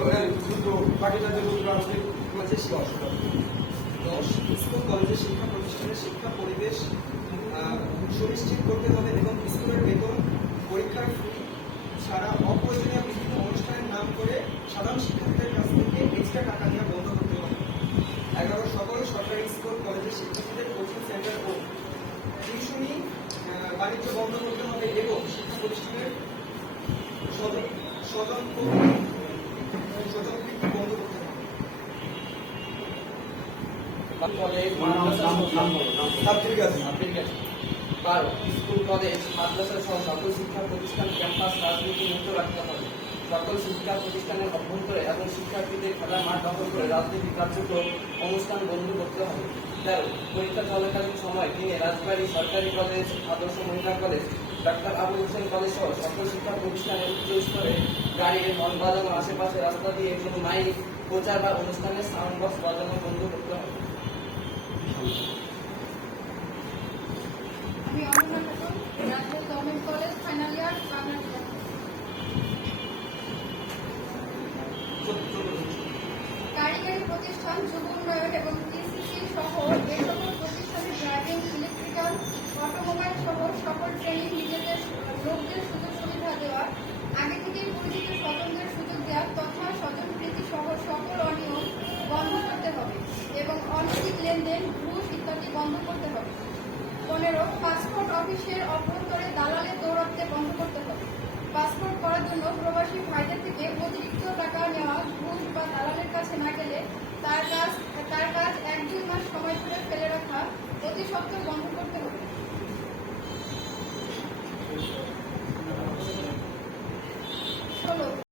দুটো বাকিটা যে মাঝে দশ স্কুল কলেজে শিক্ষা প্রতিষ্ঠানের শিক্ষা পরিবেশ সুনিশ্চিত করতে হবে এবং স্কুলের বেতন পরীক্ষার ছাড়া অপ্রয়োজনীয় অনুষ্ঠানের নাম করে সাধারণ শিক্ষার্থীদের কাছ থেকে এক্সট্রা টাকা নেওয়া বন্ধ করতে হবে এগারো সকল সরকারি স্কুল কলেজের শিক্ষার্থীদের কোচিং সেন্টার ও টিউশনি বাণিজ্য বন্ধ করতে হবে এবং শিক্ষা প্রতিষ্ঠানের সদন রাজনীতি কার্যক্রম অনুষ্ঠান বন্ধ করতে হবে পরীক্ষা চলাকালীন সময় দিনে রাজবাড়ী, সরকারি কলেজ, আদর্শ মহিলা college doctor Abul Hossain college সহ সকল শিক্ষা প্রতিষ্ঠানের উচ্চ স্তরে গাড়ির হর্ন বাজানো আশেপাশে রাস্তা দিয়ে কোনো মাইক প্রচার বা অনুষ্ঠানের সাউন্ড বক্স বাজানো বন্ধ করতে হবে। আমি Ananya Khatun Rajshahi government college final year কারিগরি প্রতিষ্ঠান যুব উন্নয়ন এবং টিসিসি সহ যে সকল লেনদেন, ঘুষ ইত্যাদি বন্ধ করতে হবে। পনেরো পাসপোর্ট অফিসের অভ্যন্তরে দালালের দৌরাত্ম্য বন্ধ করতে হবে। পাসপোর্ট করার জন্য প্রবাসী ভাইদের থেকে অতিরিক্ত টাকা নেওয়া, ঘুষ বা দালালের কাছে না গেলে তার কাজ তার কাজ এক দুই মাস সময় ধরে ফেলে রাখা, অতি সপ্তাহ বন্ধ করতে হবে।